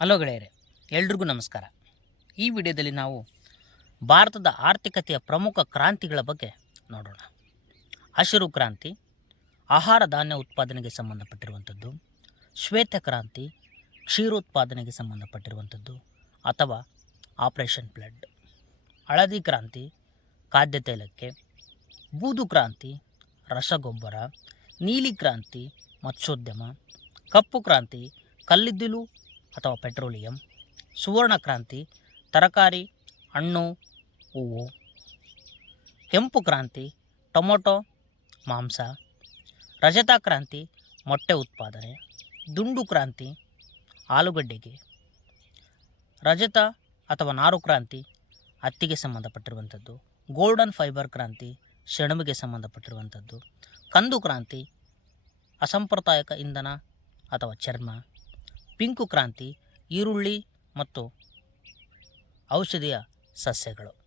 Hello ಗೆಳೆಯರೆ, ಎಲ್ರಿಗೂ ನಮಸ್ಕಾರ. ಈ ವಿಡಿಯೋದಲ್ಲಿ ನಾವು ಭಾರತದ ಆರ್ಥಿಕತೆಯ ಪ್ರಮುಖ ಕ್ರಾಂತಿಗಳ ಬಗ್ಗೆ ನೋಡೋಣ. ಹಸಿರು ಕ್ರಾಂತಿ, ಆಹಾರ ಧಾನ್ಯ ಉತ್ಪಾದನೆಗೆ ಸಂಬಂಧಪಟ್ಟಿರುವಂಥದ್ದು, ಶ್ವೇತ ಕ್ರಾಂತಿ, ಕ್ಷೀರೋತ್ಪಾದನೆಗೆ ಸಂಬಂಧಪಟ್ಟಿರುವಂಥದ್ದು, ಅಥವಾ ಆಪರೇಷನ್ ಬ್ಲಡ್. ಹಳದಿ ಕ್ರಾಂತಿ, ಖಾದ್ಯ ತೈಲಕ್ಕೆ. ಬೂದು ಕ್ರಾಂತಿ, ರಸಗೊಬ್ಬರ. ನೀಲಿ ಕ್ರಾಂತಿ, ಮತ್ಸ್ಯೋದ್ಯಮ. ಕಪ್ಪು ಕ್ರಾಂತಿ, ಕಲ್ಲಿದ್ದಿಲು ಅಥವಾ ಪೆಟ್ರೋಲಿಯಂ ಸುವರ್ಣ ಕ್ರಾಂತಿ ತರಕಾರಿ, ಹಣ್ಣು, ಹೂವು, ಕೆಂಪು ಕ್ರಾಂತಿ, ಟೊಮೊಟೊ, ಮಾಂಸ ರಜತ ಕ್ರಾಂತಿ ಮೊಟ್ಟೆ ಉತ್ಪಾದನೆ, ದುಂಡು ಕ್ರಾಂತಿ, ಆಲೂಗಡ್ಡೆಗೆ, ರಜತ ಅಥವಾ ನಾರು ಕ್ರಾಂತಿ ಹತ್ತಿಗೆ ಸಂಬಂಧಪಟ್ಟಿರುವಂಥದ್ದು, ಗೋಲ್ಡನ್ ಫೈಬರ್ ಕ್ರಾಂತಿ ಸೆಣಬಿಗೆ ಸಂಬಂಧಪಟ್ಟಿರುವಂಥದ್ದು, ಕಂದು ಕ್ರಾಂತಿ, ಅಸಂಪ್ರದಾಯಕ ಇಂಧನ ಅಥವಾ ಚರ್ಮ ಪಿಂಕು ಕ್ರಾಂತಿ ಈರುಳ್ಳಿ ಮತ್ತು ಔಷಧೀಯ ಸಸ್ಯಗಳು.